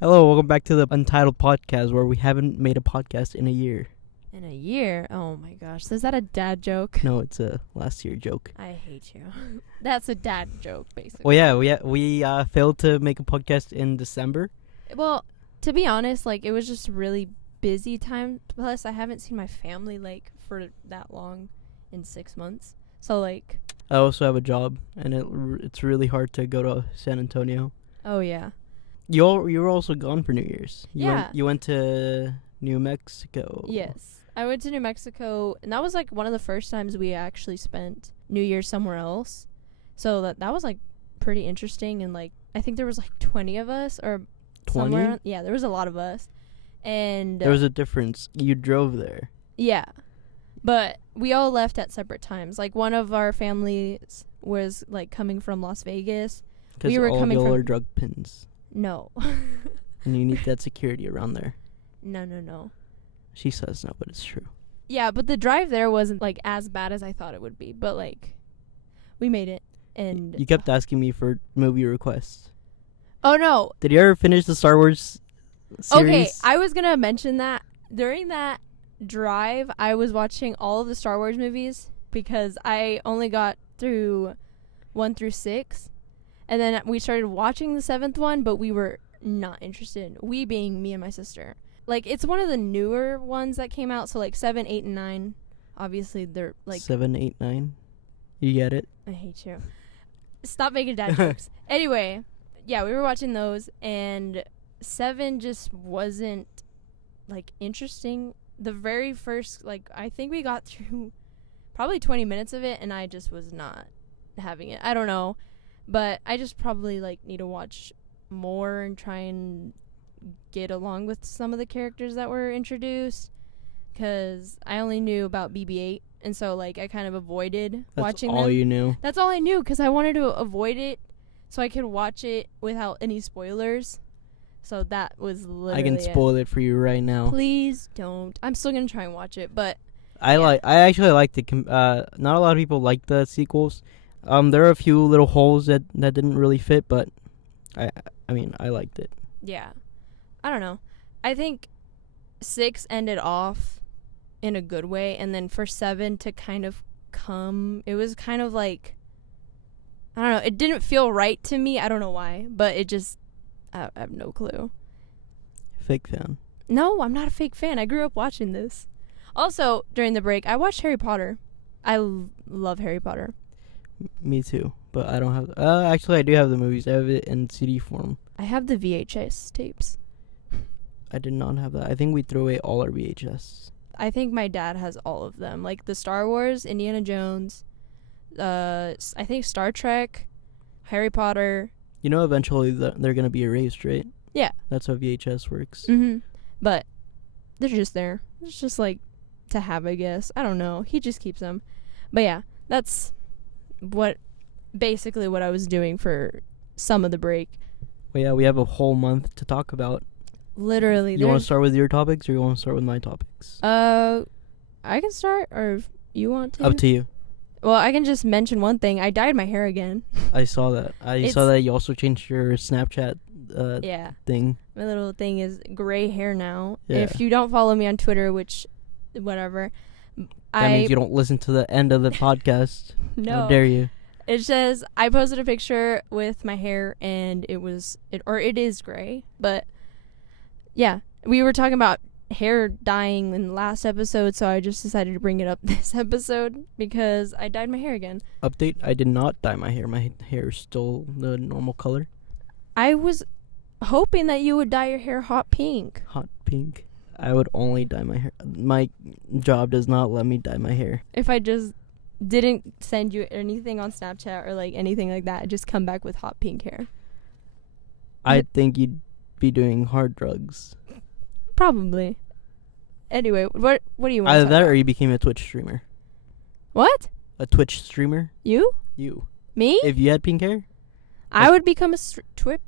Hello, welcome back to the Untitled podcast where we haven't made a podcast in a year. In a year? Oh my gosh. Is that a dad joke? No, it's a last year joke. I hate you. That's a dad joke, basically. Well, yeah, we failed to make a podcast in December. Well, to be honest, it was just really busy time. Plus, I haven't seen my family, for that long in 6 months. So, I also have a job, and it's really hard to go to San Antonio. Oh, yeah. You were also gone for New Year's. You went to New Mexico. Yes. I went to New Mexico, and that was, one of the first times we actually spent New Year's somewhere else. So that was, pretty interesting, and, I think there was, 20 of us, or 20? somewhere. Yeah, there was a lot of us. And there was a difference. You drove there. Yeah. But we all left at separate times. One of our families was, coming from Las Vegas. Because all of y'all are drug pins. No. And you need that security around there. No. She says no, but it's true. Yeah, but the drive there wasn't, as bad as I thought it would be. But, we made it. And you kept asking me for movie requests. Oh, no. Did you ever finish the Star Wars series? Okay, I was going to mention that. During that drive, I was watching all of the Star Wars movies because I only got through 1 through 6. And then we started watching the 7th one, but we were not interested. We being me and my sister. It's one of the newer ones that came out. So, 7, 8, and 9. Obviously, they're, 7, 8, 9. You get it? I hate you. Stop making dad jokes. Anyway, yeah, we were watching those. And 7 just wasn't, interesting. The very first, I think we got through probably 20 minutes of it, and I just was not having it. I don't know. But I just probably, need to watch more and try and get along with some of the characters that were introduced. Because I only knew about BB-8. And so, I kind of avoided watching them. That's all you knew? That's all I knew, because I wanted to avoid it so I could watch it without any spoilers. So that was literally I can spoil it for you right now. Please don't. I'm still going to try and watch it, but... I actually liked it. Not a lot of people like the sequels. There are a few little holes that didn't really fit, but I liked it. Yeah. I don't know. I think 6 ended off in a good way, and then for 7 to kind of come, it was kind of I don't know, it didn't feel right to me. I don't know why, but it just, I have no clue. Fake fan. No, I'm not a fake fan. I grew up watching this. Also, during the break, I watched Harry Potter. I love Harry Potter. Me too, but I don't have... actually, I do have the movies. I have it in CD form. I have the VHS tapes. I did not have that. I think we threw away all our VHS. I think my dad has all of them. The Star Wars, Indiana Jones, I think Star Trek, Harry Potter. You know, eventually they're going to be erased, right? Yeah. That's how VHS works. Mm-hmm. But they're just there. It's just to have, I guess. I don't know. He just keeps them. But yeah, that's basically what I was doing for some of the break. Well, yeah, we have a whole month to talk about. Literally. You want to start with your topics, or you want to start with my topics? I can start, or if you want to. Up to you. Well, I can just mention one thing. I dyed my hair again. I saw that. I saw that you also changed your Snapchat thing. My little thing is gray hair now. Yeah. If you don't follow me on Twitter, which, whatever. That means you don't listen to the end of the podcast. No. How dare you? It says, I posted a picture with my hair, and it is gray. But, yeah. We were talking about hair dyeing in the last episode, so I just decided to bring it up this episode because I dyed my hair again. Update, I did not dye my hair. My hair is still the normal color. I was hoping that you would dye your hair hot pink. Hot pink? I would only dye my hair. My job does not let me dye my hair. If I just didn't send you anything on Snapchat or anything like that, I'd just come back with hot pink hair. I think you'd be doing hard drugs. Probably. Anyway, what do you want? Either that or you became a Twitch streamer. What? A Twitch streamer? You? You. Me? If you had pink hair? I would become a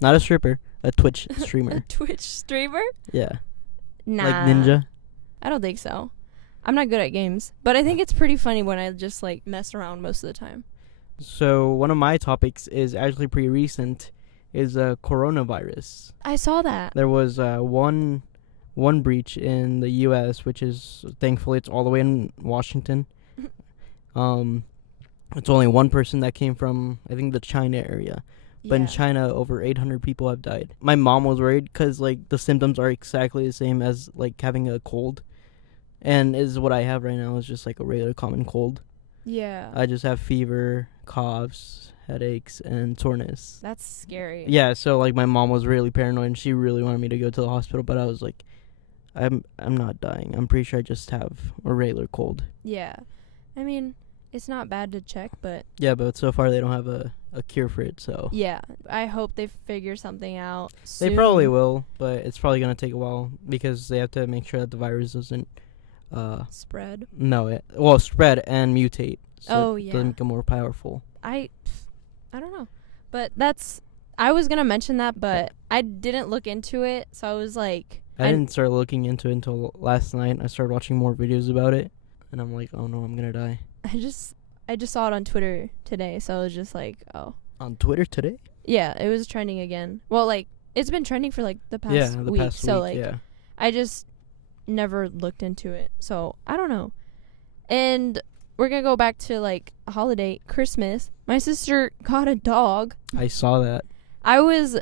Not a stripper. A Twitch streamer. A Twitch streamer? Yeah. Nah. Like Ninja? I don't think so. I'm not good at games. But I think it's pretty funny when I just mess around most of the time. So one of my topics is actually pretty recent. is coronavirus. I saw that. There was one breach in the U.S., which is thankfully it's all the way in Washington. It's only one person that came from, I think, the China area. But in China, over 800 people have died. My mom was worried because, like, the symptoms are exactly the same as, like, having a cold. And is what I have right now is just, like, a regular common cold. Yeah. I just have fever, coughs, headaches, and soreness. That's scary. Yeah, so, like, my mom was really paranoid, and she really wanted me to go to the hospital. But I was like, I'm not dying. I'm pretty sure I just have a regular cold. Yeah. I mean, it's not bad to check, but... Yeah, but so far they don't have a cure for it, so... Yeah. I hope they figure something out soon. They probably will, but it's probably going to take a while because they have to make sure that the virus doesn't... spread? No, spread and mutate. So it doesn't become more powerful. I don't know. But that's... I was going to mention that, but I didn't look into it, so I was like... I didn't start looking into it until last night. I started watching more videos about it, and I'm like, oh no, I'm going to die. I just saw it on Twitter today, so I was just like, oh. On Twitter today? Yeah, it was trending again. Well, like, it's been trending for, like, the past week. So, like, I just never looked into it. So, I don't know. And we're going to go back to, like, a holiday, Christmas. My sister got a dog. I saw that. I was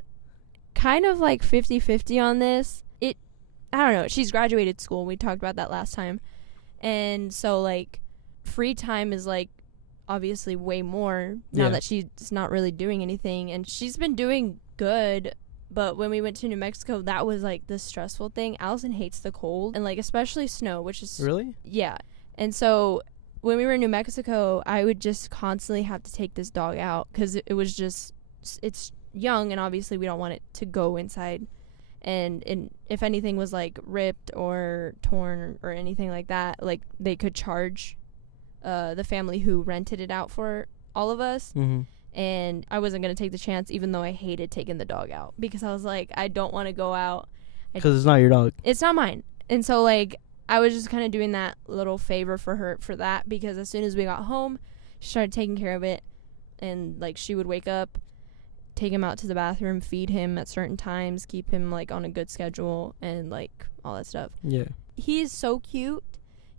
kind of, like, 50-50 on this. I don't know. She's graduated school. We talked about that last time. And so, like, free time is, like, obviously way more now that she's not really doing anything. And she's been doing good. But when we went to New Mexico, that was, like, the stressful thing. Allison hates the cold. And, like, especially snow, which is... Really? Yeah. And so when we were in New Mexico, I would just constantly have to take this dog out. Because it was just... It's young, and obviously we don't want it to go inside. And if anything was, like, ripped or torn or anything like that, like, they could charge the family who rented it out for all of us. Mm-hmm. And I wasn't going to take the chance, even though I hated taking the dog out. Because I was like, I don't want to go out. Because it's not your dog. It's not mine. And so, like, I was just kind of doing that little favor for her for that. Because as soon as we got home, she started taking care of it. And, like, she would wake up, take him out to the bathroom, feed him at certain times, keep him, like, on a good schedule, and, like, all that stuff. Yeah. He's so cute.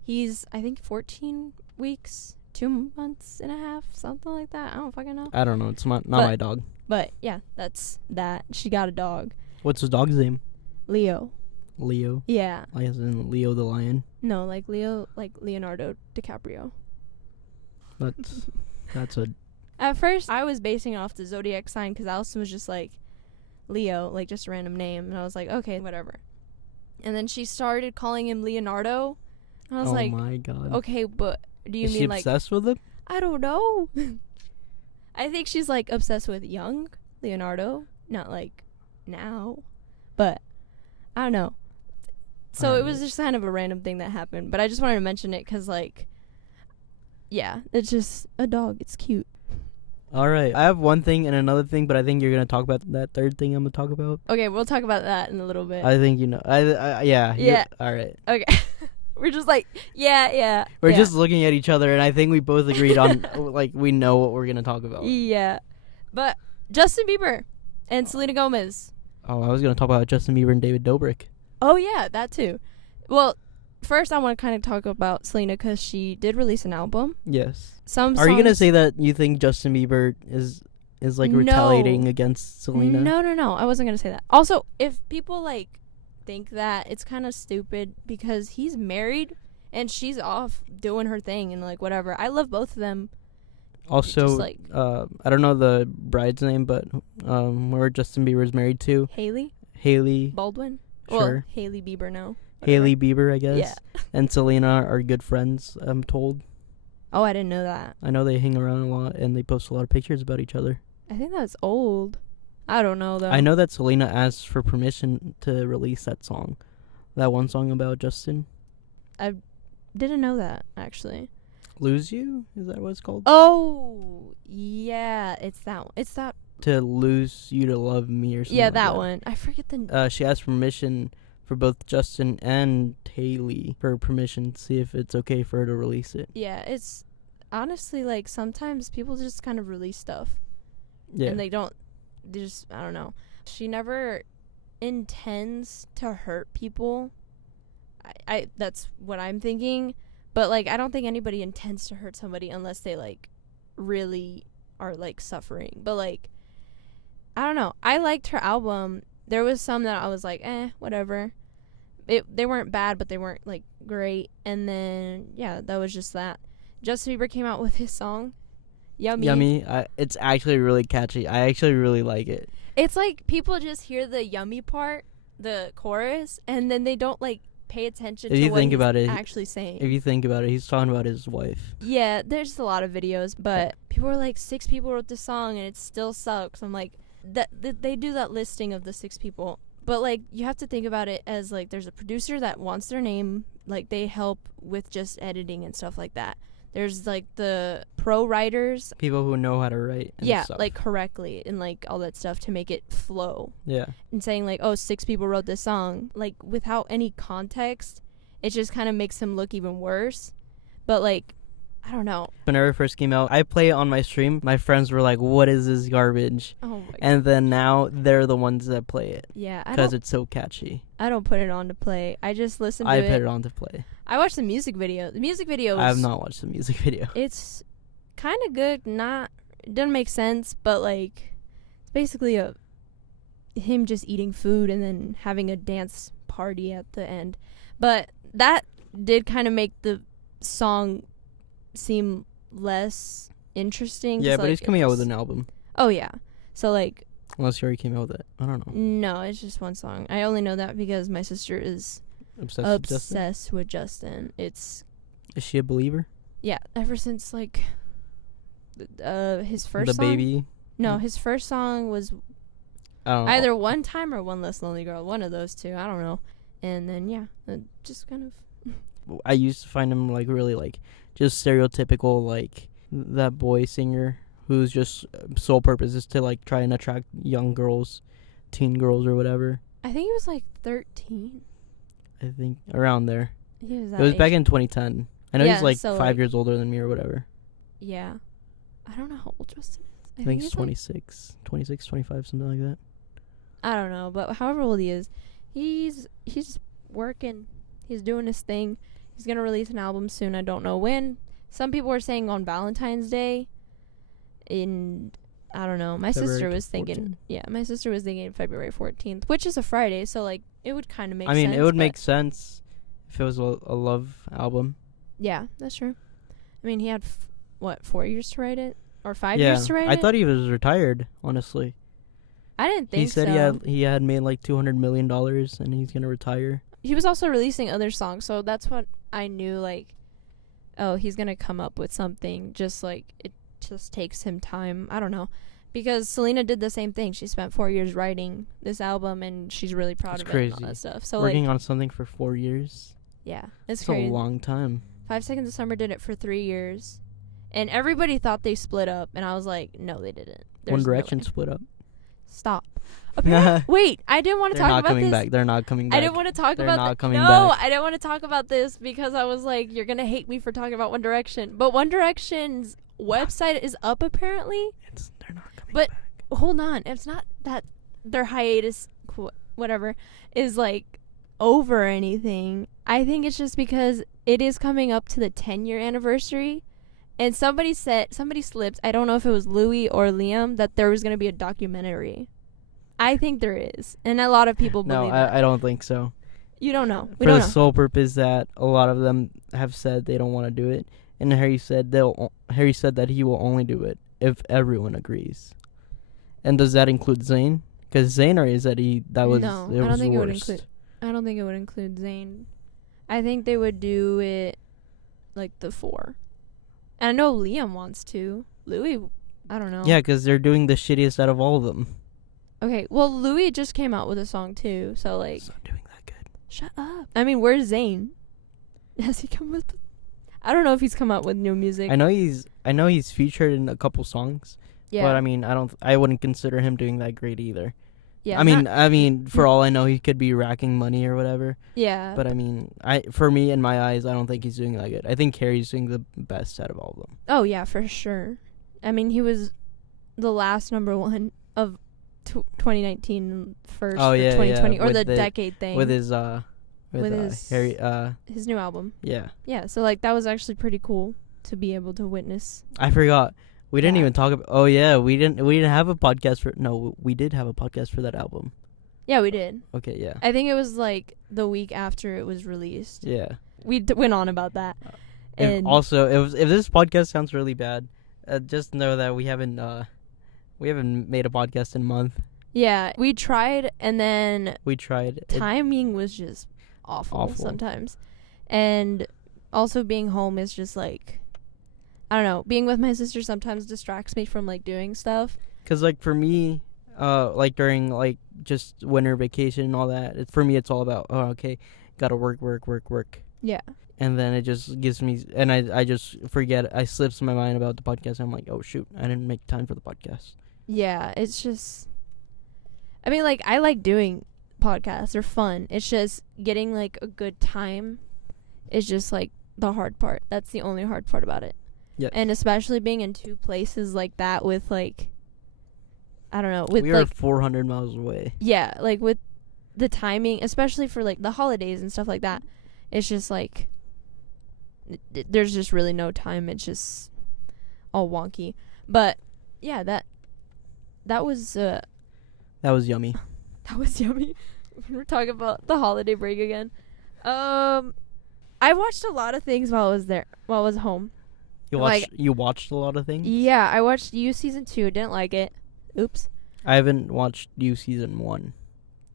He's, I think, 14 weeks, 2 months and a half, something like that. I don't fucking know. I don't know. It's not my dog. But, yeah, that's that. She got a dog. What's his dog's name? Leo. Leo? Yeah. Like as in Leo the lion? No, like Leo, like Leonardo DiCaprio. That's a... At first, I was basing it off the zodiac sign because Allison was just like, Leo, like just a random name. And I was like, okay, whatever. And then she started calling him Leonardo. I was like, oh my God. Okay, but do you mean like... Is she obsessed with him? I don't know. I think she's like obsessed with young Leonardo. Not like now. But I don't know. So it was just kind of a random thing that happened. But I just wanted to mention it because, like, yeah, it's just a dog. It's cute. All right. I have one thing and another thing, but I think you're going to talk about that third thing I'm going to talk about. Okay, we'll talk about that in a little bit. I think you know. Yeah. All right. Okay. We're just like, yeah. We're just looking at each other, and I think we both agreed on, like, we know what we're going to talk about. Yeah. But Justin Bieber and Selena Gomez. Oh, I was going to talk about Justin Bieber and David Dobrik. Oh, yeah, that too. Well, first I want to kind of talk about Selena because she did release an album. Yes. Are you going to say that you think Justin Bieber is like retaliating against Selena? No. I wasn't going to say that. Also, if people like think that, it's kind of stupid because he's married and she's off doing her thing and like whatever. I love both of them. Also, just, like, I don't know the bride's name, but where Justin Bieber is married to. Hailey Baldwin. Sure. Well, Hailey Bieber now. Hailey Bieber, I guess. Yeah. And Selena are good friends, I'm told. Oh, I didn't know that. I know they hang around a lot and they post a lot of pictures about each other. I think that's old. I don't know, though. I know that Selena asked for permission to release that song. That one song about Justin. I didn't know that, actually. Lose You? Is that what it's called? Oh, yeah. It's that one. It's that. To Lose You to Love Me or something. Yeah, like that one. I forget the... she asked permission for both Justin and Hailey for permission to see if it's okay for her to release it. Yeah, it's honestly like sometimes people just kind of release stuff. Yeah. And they don't just, I don't know. She never intends to hurt people. I that's what I'm thinking. But, like, I don't think anybody intends to hurt somebody unless they, like, really are, like, suffering. But, like, I don't know. I liked her album. There was some that I was like, whatever. They weren't bad, but they weren't, like, great. And then, yeah, that was just that. Justin Bieber came out with his song, Yummy. Yummy. It's actually really catchy. I actually really like it. It's like people just hear the yummy part, the chorus, and then they don't, like, pay attention to what he's actually saying. If you think about it, he's talking about his wife. Yeah, there's a lot of videos, but people are like, 6 people wrote this song, and it still sucks. I'm like, that they do that listing of the 6 people. But, like, you have to think about it as, like, there's a producer that wants their name. Like, they help with just editing and stuff like that. There's, like, the pro writers. People who know how to write and stuff. Like, correctly and, like, all that stuff to make it flow. Yeah. And saying, like, 6 people wrote this song. Like, without any context, it just kind of makes him look even worse. But, like, I don't know. Whenever it first came out, I play it on my stream. My friends were like, what is this garbage? Oh, my God. And then now they're the ones that play it. Yeah. Because it's so catchy. I don't put it on to play. I just listen to it. I put it on to play. I watched the music video. The music video I have not watched the music video. It's kind of good. It doesn't make sense, but, like, it's basically him just eating food and then having a dance party at the end. But that did kind of make the song seem less interesting. Yeah, but like, he's coming out with an album. Oh, yeah. So, like... Unless he already came out with it. I don't know. No, it's just one song. I only know that because my sister is obsessed with Justin. Is she a believer? Yeah, ever since, like, his first The song. Baby? No, his first song was either One Time or One Less Lonely Girl. One of those two. I don't know. And then, yeah, just kind of... I used to find him, like, really, like, just stereotypical, like, that boy singer whose just sole purpose is to, like, try and attract young girls, teen girls or whatever. I think he was, like, 13. I think around there. He was that It was age. back in 2010. I know he's, like, 5 years older than me or whatever. Yeah. I don't know how old Justin is. I think he's 26, 25, something like that. I don't know, but however old he is, he's working. He's doing his thing. He's going to release an album soon. I don't know when. Some people are saying on Valentine's Day. I don't know. My sister was thinking February 14th, which is a Friday, so, like, it would kind of make sense. I mean, it would make sense if it was a love album. Yeah, that's true. I mean, he had 4 years to write it? Or 5 years to write it? I thought he was retired, honestly. I didn't think so. He said he had made like $200 million and he's going to retire. He was also releasing other songs, so that's what I knew, like, oh, he's going to come up with something, just, like, it just takes him time. I don't know. Because Selena did the same thing. She spent 4 years writing this album, and she's really proud of it and all that stuff. So, working on something for 4 years? Yeah. It's crazy. A long time. 5 Seconds of Summer did it for 3 years. And everybody thought they split up, and I was like, no, they didn't. One Direction split up. Stop. Wait, I didn't want to talk about this. They're not coming back. I didn't want to talk about not coming back. No, I didn't want to talk about this because I was like, you're going to hate me for talking about One Direction. But One Direction's website is up apparently. They're not coming back. But hold on. It's not that their hiatus, whatever, is like over or anything. I think it's just because it is coming up to the 10-year anniversary. And somebody slipped, I don't know if it was Louis or Liam, that there was going to be a documentary. I think there is. And a lot of people believe that. No, I don't think so. You don't know. For the sole purpose that a lot of them have said they don't want to do it. And Harry said that he will only do it if everyone agrees. And does that include Zayn? Because Zayn already said No, I don't think it would include Zayn. I think they would do it like the 4. And I know Liam wants to. Louis, I don't know. Yeah, because they're doing the shittiest out of all of them. Okay, well, Louis just came out with a song, too, so, like... It's not doing that good. Shut up. I mean, where's Zayn? Has he come with... I don't know if he's come out with new music. I know he's featured in a couple songs. Yeah. But, I mean, I wouldn't consider him doing that great either. Yeah. I mean, for all I know, he could be racking money or whatever. Yeah. But, I mean, for me, in my eyes, I don't think he's doing that good. I think Harry's doing the best out of all of them. Oh, yeah, for sure. I mean, he was the last number one of 2019 first Oh, or yeah, 2020 yeah, or with the the- decade thing with his Harry his new album. yeah. Yeah, so like that was actually pretty cool to be able to witness. I forgot. We didn't that. even talk about. Oh yeah, we didn't have a podcast for. No, we did have a podcast for that album. Yeah, we did. Okay, yeah. I think it was like the week after it was released. Yeah. We went on about that. And also, if this podcast sounds really bad, just know that we haven't made a podcast in a month. yeah, we tried, and then We tried. timing was just awful sometimes. And also being home is just like, I don't know, being with my sister sometimes distracts me from like doing stuff. Cause like for me, like during like just winter vacation and all that, for me it's all about okay, gotta work. Yeah. And then it just gives me, and I just forget. I slips my mind about the podcast. I'm like, oh shoot, I didn't make time for the podcast. Yeah, it's just, I mean, like, I like doing podcasts. They're fun. It's just getting, like, a good time is just, like, the hard part. That's the only hard part about it. Yeah. And especially being in two places like that with, like, I don't know. With We are 400 miles away. Yeah, like, with the timing, especially for, like, the holidays and stuff like that, it's just, like, there's just really no time. It's just all wonky. But, yeah, that was That was yummy. that was yummy. We're talking about the holiday break again. I watched a lot of things while I was home. You watched a lot of things? Yeah, I watched You season 2. Didn't like it. Oops. I haven't watched You season 1.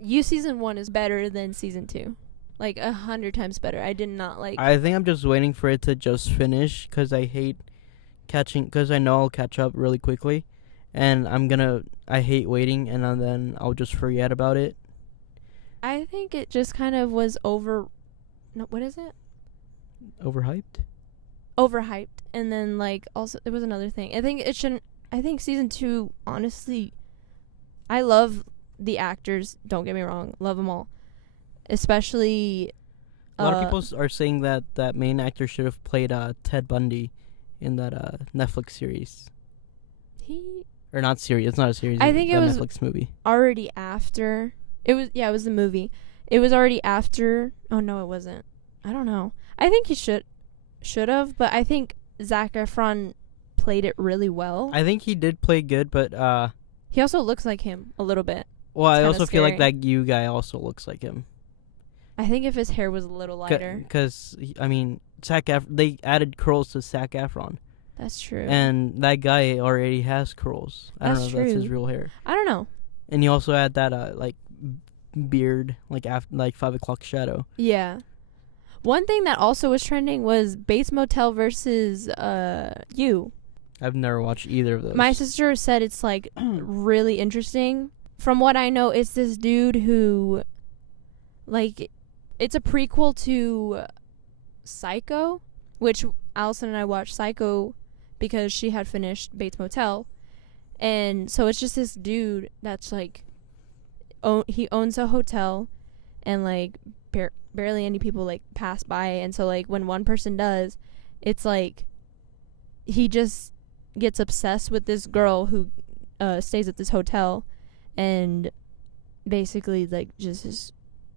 You season 1 is better than season 2. Like 100 times better. I did not like. I think I'm just waiting for it to just finish because I hate catching. Because I know I'll catch up really quickly, and I hate waiting, and then I'll just forget about it. I think it just kind of was over. No, what is it? Overhyped? Overhyped, and then like also there was another thing. I think it shouldn't. I think season 2, honestly, I love the actors. Don't get me wrong, love them all, especially. A lot of people are saying that that main actor should have played Ted Bundy in that Netflix series. Or not series. It's not a series. I think it was Netflix movie. Already after. It was the movie. It was already after. Oh no, it wasn't. I don't know. I think he should have, but I think Zac Efron played it really well. I think he did play good, but he also looks like him a little bit. Well, It's I also feel like scary. that you guy also looks like him. I think if his hair was a little lighter. Because I mean, they added curls to Zac Efron. That's true. And that guy already has curls. I don't know if that's his real hair. I don't know. And he also had that like beard, like after 5 o'clock shadow. Yeah. One thing that also was trending was Bates Motel versus You. I've never watched either of those. My sister said it's like really interesting. From what I know, it's this dude who, like, it's a prequel to Psycho, which Allison and I watched Psycho because she had finished Bates Motel. And so it's just this dude that's like, he owns a hotel, and like barely any people like pass by. And so like when one person does, it's like he just gets obsessed with this girl who stays at this hotel, and basically like just is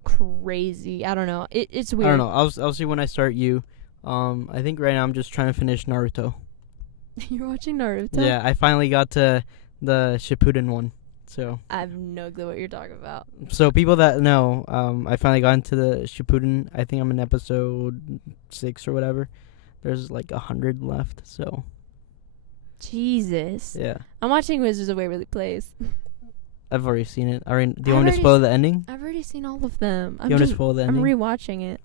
crazy. I don't know. It's weird. I don't know. I'll see when I start You. I think right now I'm just trying to finish Naruto. You're watching Naruto? Yeah, I finally got to the Shippuden one. So I have no clue what you're talking about. So people that know, I finally got into the Shippuden. I think I'm in episode 6 or whatever. There's like 100 left. So Jesus. yeah, I'm watching Wizards of Waverly Place. I've already seen it. Do you want to spoil the ending? I've already seen all of them. You want to spoil the ending? I'm rewatching it.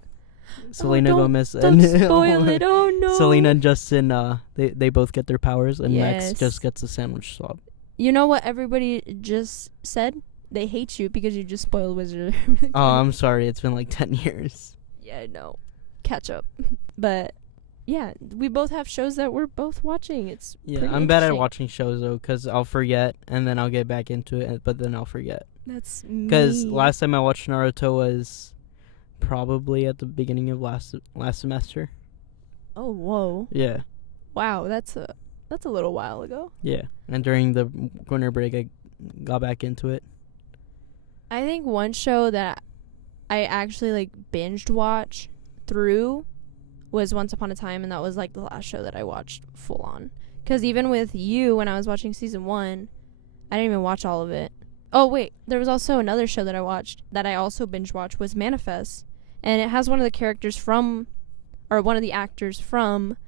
Selena Gomez Don't and spoil it. Oh no. Selena and Justin, they both get their powers, and Yes. Max just gets a sandwich swap. You know what everybody just said? They hate you because you just spoiled Wizards of Waverly Place. Oh, I'm sorry. It's been like 10 years. Yeah, I know. Catch up. But yeah, we both have shows that we're both watching. It's Yeah, pretty I'm bad at interesting. watching shows though, because I'll forget and then I'll get back into it, but then I'll forget. That's Because me. last time I watched Naruto was probably at the beginning of last semester. Oh, whoa. Yeah, Wow, that's a little while ago. yeah. And during the winter break, got back into it? I think one show that I actually like binged watch through was Once Upon a Time, and that was like the last show that I watched full on. Because even with you, when I was watching season 1, I didn't even watch all of it. Oh wait, there was also another show that I watched that I also binge watched was Manifest, and it has one of the characters from, or one of the actors from,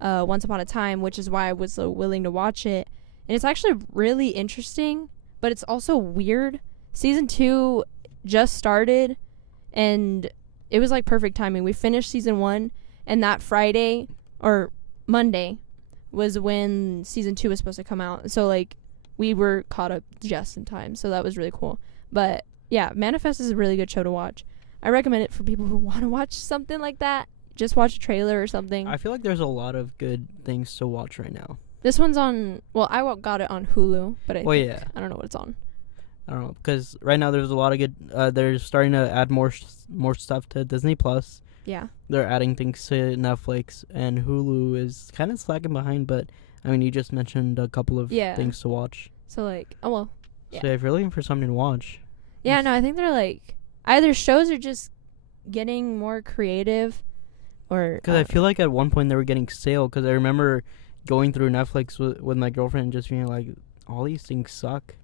Once Upon a Time, which is why I was so willing to watch it. And it's actually really interesting, but it's also weird. Season 2 just started, and it was like perfect timing. We finished season 1, and that Friday or Monday was when season 2 was supposed to come out. So like we were caught up just in time. So that was really cool. But yeah, Manifest is a really good show to watch. I recommend it for people who want to watch something like that. Just watch a trailer or something. I feel like there's a lot of good things to watch right now. This one's on, well, I got it on Hulu, but I don't know what it's on. I don't know, because right now there's a lot of good, they're starting to add more stuff to Disney Plus. Yeah. They're adding things to Netflix, and Hulu is kind of slacking behind, but I mean, you just mentioned a couple of things to watch. So like, oh well. Yeah. So if you're looking for something to watch. Yeah, no, I think they're like, either shows are just getting more creative, or. Because I feel like at one point they were getting stale, because I remember going through Netflix with my girlfriend and just being like, all these things suck.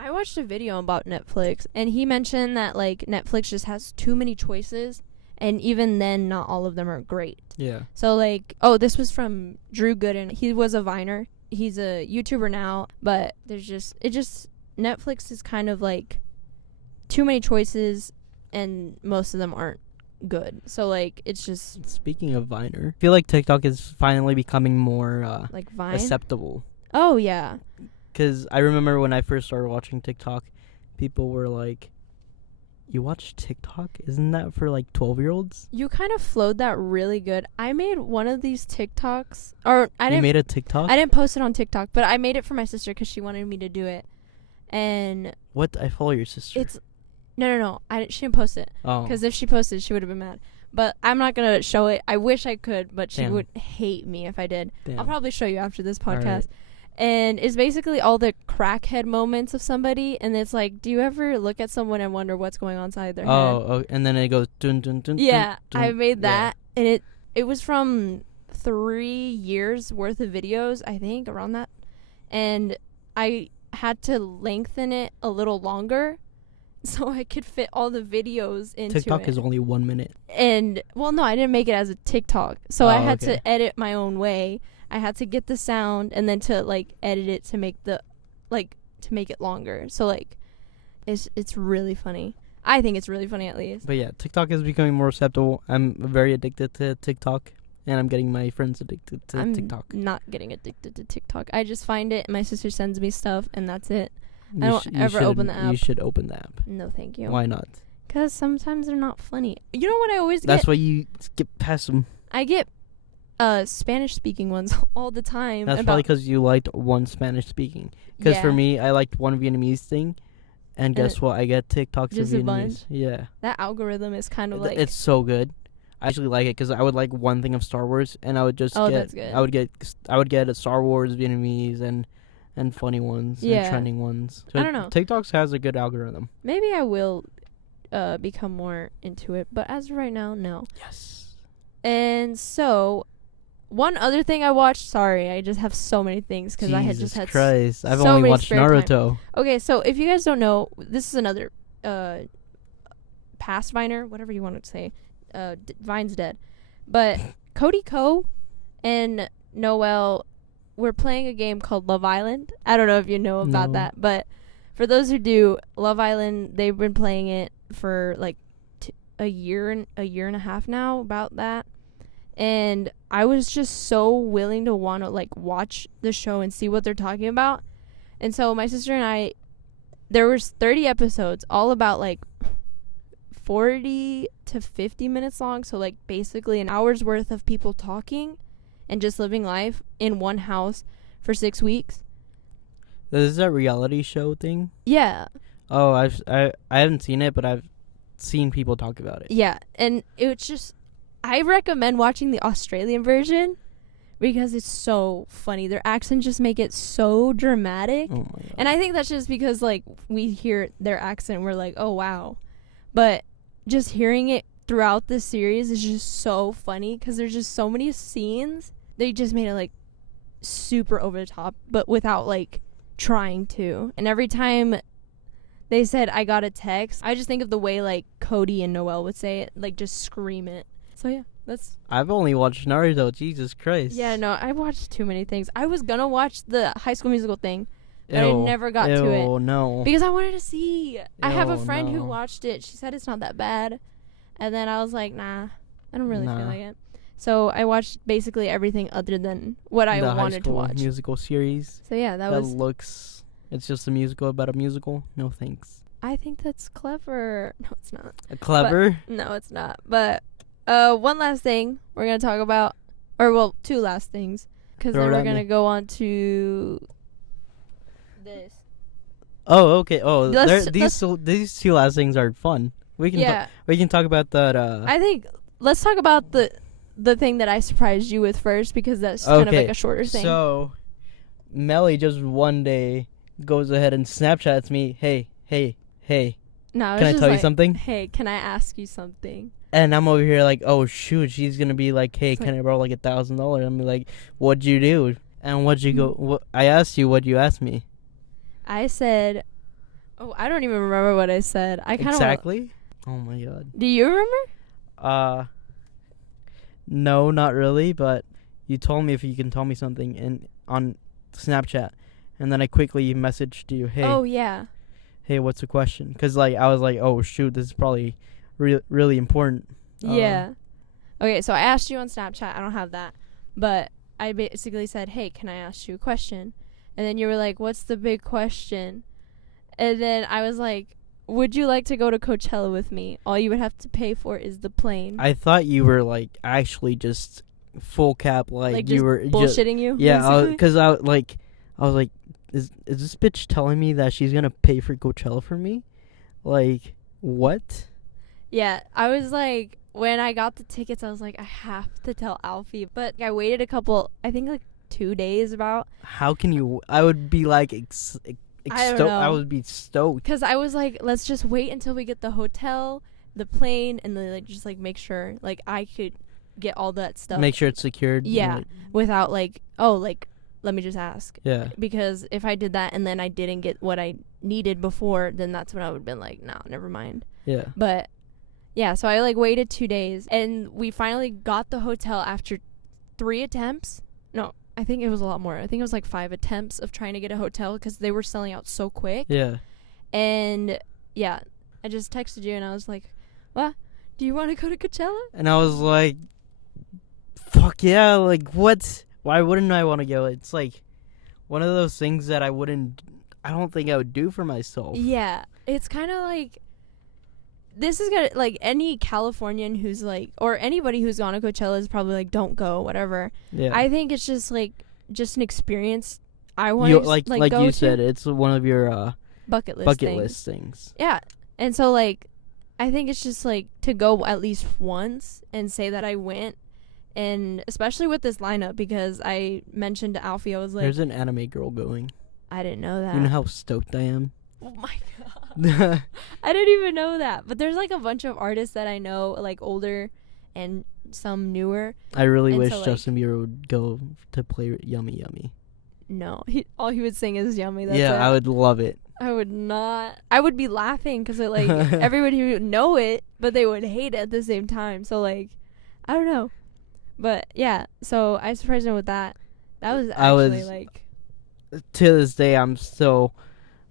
I watched a video about Netflix, and he mentioned that like Netflix just has too many choices, and even then not all of them are great. Yeah. So like, this was from Drew Gooden. He was a Viner. He's a YouTuber now, but Netflix is kind of like too many choices, and most of them aren't good. So like, it's just. Speaking of Viner, I feel like TikTok is finally becoming more like Vine? acceptable. Oh yeah. Because I remember when I first started watching TikTok, people were like, you watch TikTok? Isn't that for like 12-year-olds? You kind of flowed that really good. I made one of these TikToks, or You made a TikTok? I didn't post it on TikTok, but I made it for my sister because she wanted me to do it. And what? I follow your sister. It's no. She didn't post it. Oh. Because if she posted, she would have been mad. But I'm not gonna show it. I wish I could, but she would hate me if I did. Damn. I'll probably show you after this podcast. Right. And it's basically all the crackhead moments of somebody, and it's like, do you ever look at someone and wonder what's going on inside their head? Oh, and then it goes dun dun dun. Yeah, dun, I made that, yeah. and it was from 3 years worth of videos, I think, around that, and I had to lengthen it a little longer so I could fit all the videos into TikTok it. is only 1 minute. And well, no, I didn't make it as a TikTok, so I had okay. to edit my own way. I had to get the sound and then to like edit it to make to make it longer. So like, it's really funny. I think it's really funny, at least. But yeah, TikTok is becoming more acceptable. I'm very addicted to TikTok, and I'm getting my friends addicted to TikTok. I'm not getting addicted to TikTok. I just find it. My sister sends me stuff, and that's it. I don't ever open the app. You should open the app. No, thank you. Why not? Because sometimes they're not funny. You know what I always get? That's why you skip past them. I get Spanish speaking ones all the time. That's probably because you liked one Spanish speaking. Because for me, I liked one Vietnamese thing, and guess what? I get TikToks just of a Vietnamese. bunch. Yeah. That algorithm is kind of like. It's so good. I actually like it because I would like one thing of Star Wars, and I would just that's good. I would get a Star Wars Vietnamese and funny ones and trending ones. So I don't know. TikToks has a good algorithm. Maybe I will become more into it, but as of right now, no. Yes. And so, one other thing I watched. Sorry, I just have so many things because I had just had. Jesus Christ! I've so only many watched spare Naruto. time. Okay, so if you guys don't know, this is another past Viner, whatever you want to say. Vine's dead, but Cody Ko and Noel were playing a game called Love Island. I don't know if you know about that, but for those who do, Love Island, they've been playing it for like a year and a half now, about that. And I was just so willing to want to like watch the show and see what they're talking about. And so my sister and I, there was 30 episodes, all about like 40 to 50 minutes long. So like basically an hour's worth of people talking and just living life in one house for 6 weeks. Is that reality show thing? Yeah. Oh, I haven't seen it, but I've seen people talk about it. Yeah, and it's just, I recommend watching the Australian version because it's so funny. Their accents just make it so dramatic. Oh my god. And I think that's just because, like, we hear their accent and we're like, oh, wow. But just hearing it throughout the series is just so funny because there's just so many scenes. They just made it, like, super over the top, but without, like, trying to. And every time they said, I got a text, I just think of the way, like, Cody and Noelle would say it, like, just scream it. So, yeah, that's... I've only watched Naruto. Jesus Christ. Yeah, no, I watched too many things. I was gonna watch the High School Musical thing, but I Ew. never got to it. Ew, no. Because I wanted to see. I have a Ew, friend who no. watched it. She said it's not that bad. And then I was like, nah, I don't really feel Nah. like it. So I watched basically everything other than what I the wanted to High School watch. Musical series. So yeah, that was... looks... It's just a musical about a musical? No thanks. I think that's clever. No, it's not. Clever? No, it's not. But one last thing we're going to talk about. Or, well, two last things. Because then we're going to go on to this. Oh, okay. Oh, Let's- these two last things are fun. We can talk about that. I think let's talk about the thing that I surprised you with first, because that's kind of like a shorter thing. So, Melly just one day goes ahead and Snapchats me, hey. No, Can I tell you something? Hey, can I ask you something? And I'm over here like, oh shoot, she's gonna be like, hey, It's can I borrow like $1,000? I'm like, what'd you do? And what'd you go? I asked you, what'd you ask me? I said, oh, I don't even remember what I said. I kind of Exactly. Oh my god. Do you remember? No, not really. But you told me if you can tell me something on Snapchat, and then I quickly messaged you, hey. Oh yeah. Hey, what's the question? Because like I was like, oh shoot, this is probably really important. Yeah. Okay, so I asked you on Snapchat. I don't have that, but I basically said, hey, can I ask you a question? And then you were like, what's the big question? And then I was like, would you like to go to Coachella with me? All you would have to pay for is the plane. I thought you were like actually just full cap, like you just were bullshitting you. Yeah, basically? because I was like, is this bitch telling me that she's gonna pay for Coachella for me? Like, what? Yeah, I was like, when I got the tickets, I was like, I have to tell Alfie. But I waited I think like 2 days about. How can you? I would be like, I don't know. I would be stoked. Because I was like, let's just wait until we get the hotel, the plane, and then like just like make sure like I could get all that stuff. Make sure it's secured. Yeah, like, without like, oh, like, let me just ask. yeah. Because if I did that and then I didn't get what I needed before, then that's when I would have been like, no, never mind. Yeah. But yeah, so I like waited 2 days, and we finally got the hotel after 3 attempts. No, I think it was a lot more. I think it was like 5 attempts of trying to get a hotel because they were selling out so quick. Yeah. And yeah, I just texted you and I was like, what? Do you want to go to Coachella? And I was like, fuck yeah, like what? Why wouldn't I want to go? It's like one of those things that I don't think I would do for myself. Yeah, it's kind of like, this is gonna, like, any Californian who's like, or anybody who's gone to Coachella is probably like, don't go, whatever. Yeah. I think it's just like, just an experience I want You, to like go you to. said, it's one of your bucket list things. Yeah, and so like, I think it's just like to go at least once and say that I went. And especially with this lineup, because I mentioned to Alfie, I was like, there's an anime girl going. I didn't know that. You know how stoked I am? Oh my god. I didn't even know that. But there's like a bunch of artists that I know, like older and some newer. I really And wish so, like, Justin Bieber would go to play Yummy Yummy. No, all he would sing is Yummy. That's Yeah, it. I would love it. I would not. I would be laughing because like everybody would know it, but they would hate it at the same time. So like, I don't know. But yeah, so I surprised him with that. That was actually like, to this day, I'm still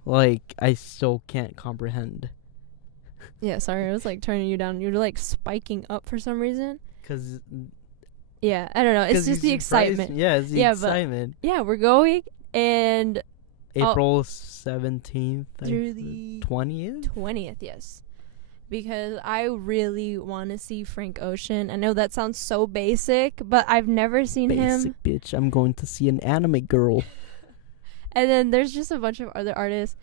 like, I still can't comprehend. Yeah, sorry, I was like turning you down. You were like spiking up for some reason. Cause yeah, I don't know. It's just the excitement. Yeah, it's the excitement. But yeah, we're going, and April 17th through the 20th. 20th, yes. Because I really want to see Frank Ocean. I know that sounds so basic, but I've never seen him. Basic bitch. I'm going to see an anime girl. And then there's just a bunch of other artists.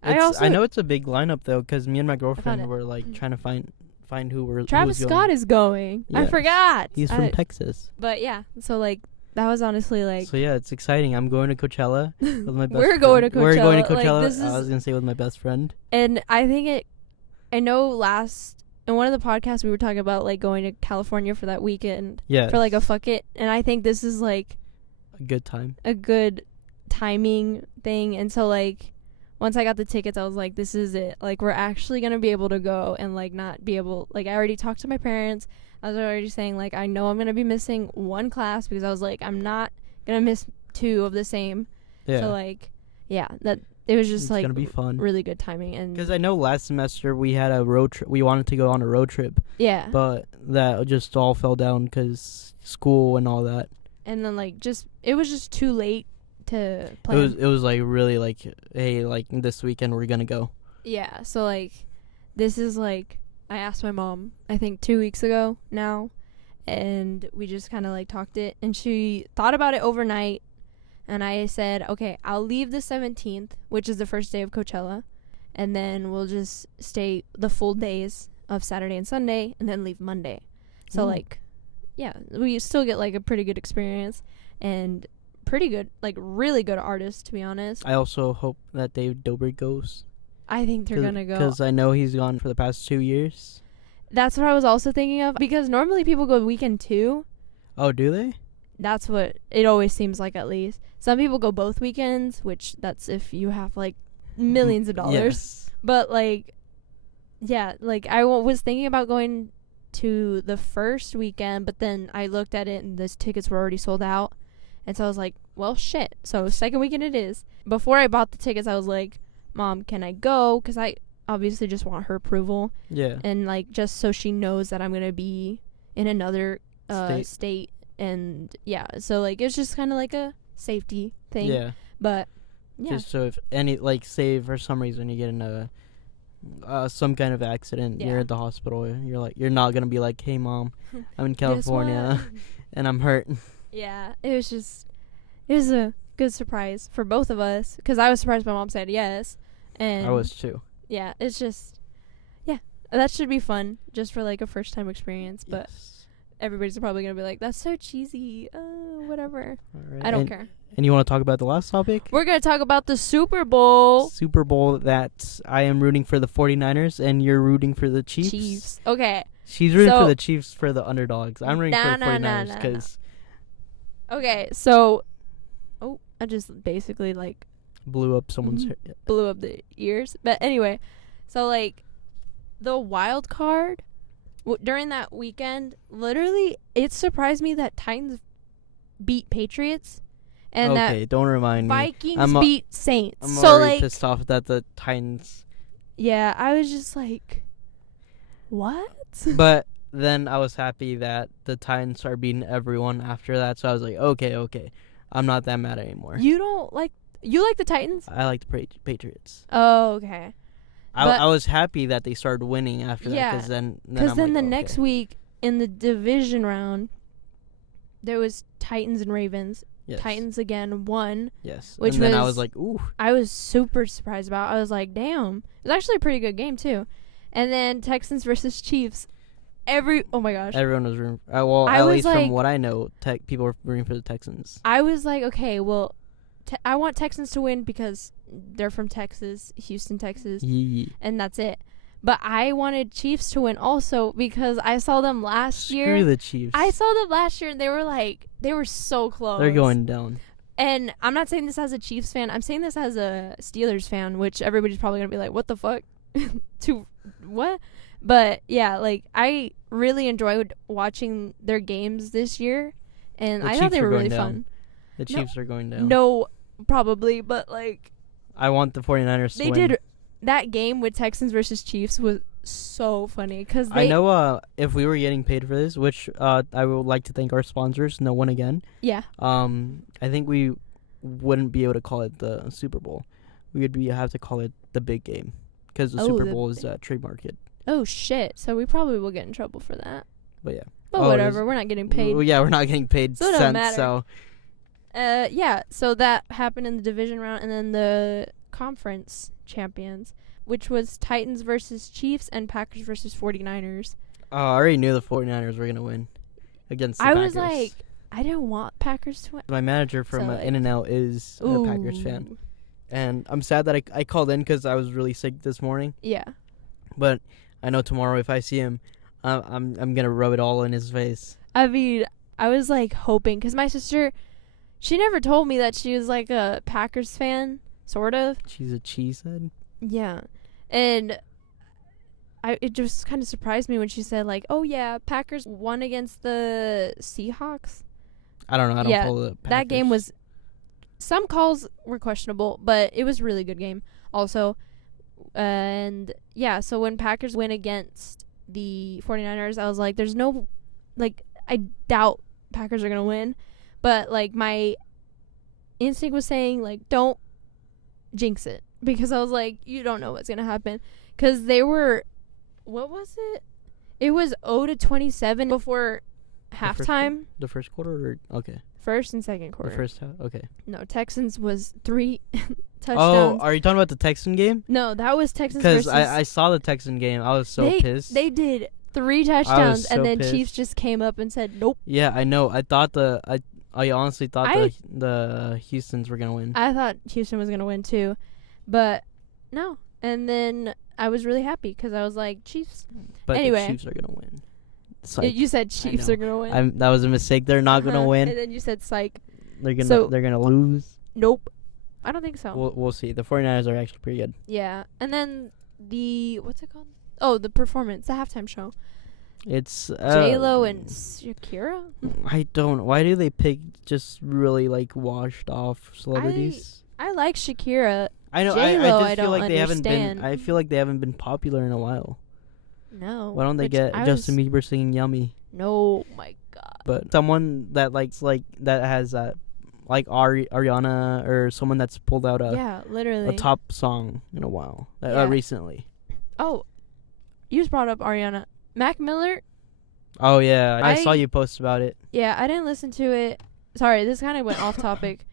I know it's a big lineup though, because me and my girlfriend were like trying to find who were. Travis Scott is going. Yeah. I forgot. He's from Texas. But yeah, so like that was honestly like. So yeah, it's exciting. I'm going to Coachella with my best We're going to friend. We're going to Coachella. Coachella. Like, this I is- was gonna say with my best friend. And I think I know in one of the podcasts we were talking about like going to California for that weekend. Yeah. For like a fuck it. And I think this is like a good time. a good timing thing. And so like once I got the tickets, I was like, this is it. Like, we're actually going to be able to go and like not be able, like, I already talked to my parents. I was already saying like, I know I'm going to be missing one class because I was like, I'm not going to miss 2 of the same. Yeah. So like, yeah, that it was just it's like gonna be fun. really good timing. And Because I know last semester we had a road trip. We wanted to go on a road trip, yeah. but that just all fell down because school and all that. And then like it was just too late to plan. It was like really like, hey, like this weekend we're gonna go. Yeah, so like this is like I asked my mom I think 2 weeks ago now, and we just kind of like talked it, and she thought about it overnight, and I said, okay, I'll leave the 17th, which is the first day of Coachella, and then we'll just stay the full days of Saturday and Sunday and then leave Monday. So Ooh. like, yeah, we still get like a pretty good experience and pretty good, like really good artists, to be honest. I also hope that Dave Dobrik goes. I think they're gonna go. Because I know he's gone for the past 2 years. That's what I was also thinking of, because normally people go weekend 2. Oh, do they? That's what it always seems like, at least. Some people go both weekends, which that's if you have like millions of dollars. Yes. But like, yeah, like I was thinking about going to the first weekend, but then I looked at it and the tickets were already sold out. And so I was like, well, shit. So second weekend it is. Before I bought the tickets, I was like, Mom, can I go? Because I obviously just want her approval. Yeah. And like just so she knows that I'm going to be in another state. And yeah, so like it's just kind of like a safety thing. Yeah. But yeah. Just so if any, like, say for some reason you get in some kind of accident, Yeah. you're at the hospital, you're not going to be like, hey, Mom, I'm in California and I'm hurt. Yeah, it was a good surprise for both of us, because I was surprised my mom said yes, and I was too. yeah, it's just, yeah, that should be fun just for like a first time experience. But Yes. everybody's probably gonna be like, that's so cheesy, whatever. All right. I don't care. And you want to talk about the last topic? We're gonna talk about the Super Bowl. Super Bowl, that I am rooting for the 49ers and you're rooting for the Chiefs. Okay. She's rooting So- for the Chiefs for the underdogs. I'm rooting for the Nah, nah, nah, 49ers nah, because Okay, so I just basically like blew up someone's hair. blew up the ears. But anyway, so like the wild card during that weekend, literally it surprised me that Titans beat Patriots and Okay, don't remind that me. Vikings beat Saints. I'm So already like, pissed off that the Titans. yeah, I was just like, what? But then I was happy that the Titans are beating everyone after that. So I was like, okay. I'm not that mad anymore. You like the Titans? I like the Patriots. Oh, okay. I was happy that they started winning after that, Yeah, because then Because then I'm the like, next okay. week in the division round, there was Titans and Ravens. Yes. Titans again won. Yes. which and then I was- was like, ooh. I was super surprised about. I was like, damn. It was actually a pretty good game too. And then Texans versus Chiefs. Oh my gosh. Everyone was rooting. Well, I at was least like- from what I know, people were rooting for the Texans. I was like, okay, well, I want Texans to win because they're from Texas, Houston, Texas, Yeah. and that's it. But I wanted Chiefs to win also because I saw them last year. Screw the Chiefs. I saw them last year and they were so close. They're going down. And I'm not saying this as a Chiefs fan. I'm saying this as a Steelers fan, which everybody's probably going to be like, what the fuck? To what? But yeah, like I really enjoyed watching their games this year, and The I thought they Chiefs were are really going down. fun. The No- Chiefs are going down. No, probably, but like I want the 49ers to they win. did that game with Texans versus Chiefs was so funny because I know if we were getting paid for this, which I would like to thank our sponsors, No One Again. Yeah. I think we wouldn't be able to call it the Super Bowl. We would have to call it the big game because the Super Bowl is trademarked. Oh shit! So we probably will get in trouble for that. But yeah. But Oh, it whatever, is. we're not getting paid. Well, yeah, we're not getting paid So it doesn't cents. matter. So Yeah, so that happened in the division round, and then the conference champions, which was Titans versus Chiefs and Packers versus 49ers. I already knew the 49ers were gonna win against the I Packers. was like, I didn't want Packers to win. My manager from So, like, In-N-Out is a Packers fan. Ooh. And I'm sad that I called in because I was really sick this morning. Yeah. But I know tomorrow if I see him, I'm going to rub it all in his face. I mean, I was like hoping because my sister, she never told me that she was like a Packers fan, sort of. She's a cheesehead. Yeah. And it just kind of surprised me when she said like, "Oh yeah, Packers won against the Seahawks." I don't know. I don't Yeah, follow the Packers. That game was, some calls were questionable, but it was a really good game also. And yeah, so when Packers win against the 49ers, I was like, there's no, like, I doubt Packers are going to win. But like my instinct was saying like, don't jinx it. Because I was like, you don't know what's going to happen. Because they were, what was it? It was 0-27 before halftime. The first quarter? Okay. First and second quarter. The first half? Okay. No, Texans was 3 Oh, touchdowns. are you talking about the Texan game? No, that was Texans Because versus... I saw the Texan game. I was so pissed. They did 3 touchdowns, so and then pissed. Chiefs just came up and said, nope. Yeah, I know. I honestly thought the Houstons were going to win. I thought Houston was going to win, too. But, no. And then I was really happy, because I was like, Chiefs. But anyway. the Chiefs are going to win. Psych. You said Chiefs are going to win. That was a mistake. They're not going to win. And then you said psych. They're gonna lose. Nope. I don't think so. We'll see. The 49ers are actually pretty good. Yeah. And then what's it called? Oh, the performance, the halftime show. It's J-Lo and Shakira? I don't. Why do they pick just really like washed off celebrities? I like Shakira. I know. J-Lo, I just feel like they haven't understand. been. I feel like they haven't been popular in a while. No. Why don't they get Justin Bieber singing "Yummy"? No, my God. But someone that likes that has that, like Ariana or someone that's pulled out literally a top song in a while recently. Oh, you just brought up Ariana. Mac Miller. Oh yeah, I saw you post about it. Yeah, I didn't listen to it. Sorry, this kind of went off topic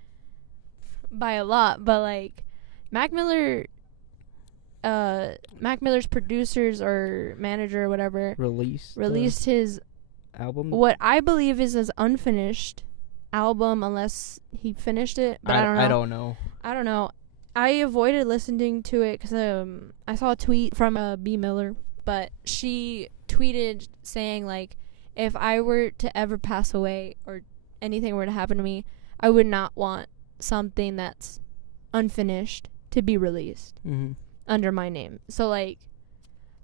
by a lot, but like Mac Miller's producers or manager or whatever released his album. What I believe is his unfinished album, unless he finished it. But I don't know. I don't know. I avoided listening to it because I saw a tweet from B Miller, but she tweeted saying like, if I were to ever pass away or anything were to happen to me, I would not want something that's unfinished to be released under my name. So like,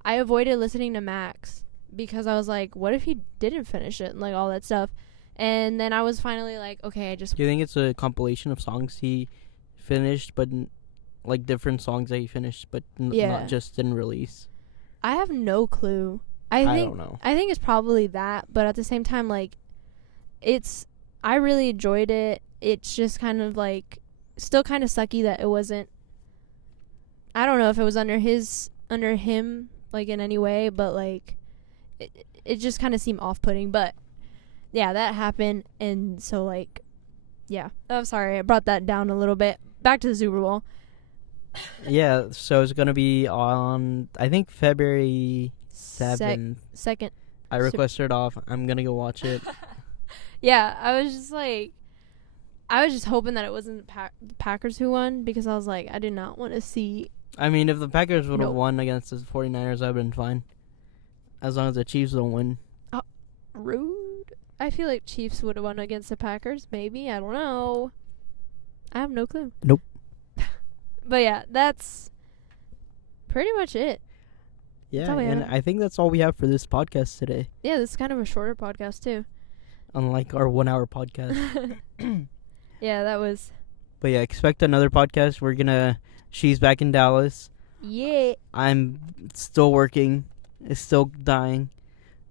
I avoided listening to Max because I was like, what if he didn't finish it and like all that stuff. And then I was finally like, okay, Do you think it's a compilation of songs he finished, but like different songs that he finished, but not just didn't release? I have no clue. I don't know. I think it's probably that, but at the same time, like, I really enjoyed it. It's just kind of like, still kind of sucky that it wasn't, I don't know if it was under him, like in any way, but like, it just kind of seemed off-putting, but yeah, that happened, and so like, yeah. I'm sorry, I brought that down a little bit. Back to the Super Bowl. Yeah, so it's gonna be on, I think, February 7th. Second. I requested it off. I'm gonna go watch it. Yeah, I was just hoping that it wasn't the Packers who won, because I was like, I did not want to see. I mean, if the Packers would have won against the 49ers, I'd have been fine. As long as the Chiefs don't win. Rude. I feel like Chiefs would have won against the Packers. Maybe. I don't know. I have no clue. Nope. But yeah, that's pretty much it. Yeah, and I think that's all we have for this podcast today. Yeah, this is kind of a shorter podcast, too. Unlike our 1-hour podcast. Yeah, that was... But yeah, expect another podcast. She's back in Dallas. Yeah. I'm still working. It's still dying.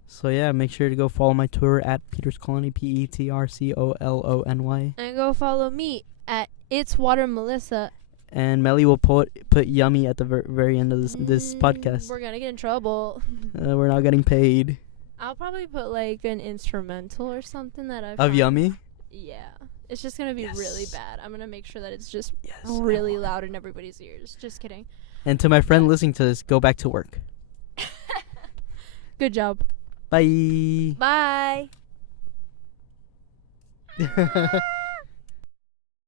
So yeah, make sure to go follow my Twitter at Peter's Colony, PeterColony. And go follow me at It's Water Melissa. And Melly will put yummy at the very end of this podcast. We're gonna get in trouble. We're not getting paid. I'll probably put like an instrumental or something that I've of yummy. Yeah, it's just gonna be really bad. I'm gonna make sure that it's just really loud in everybody's ears. Just kidding. And to my friend listening to this, go back to work. Good job. Bye. Bye.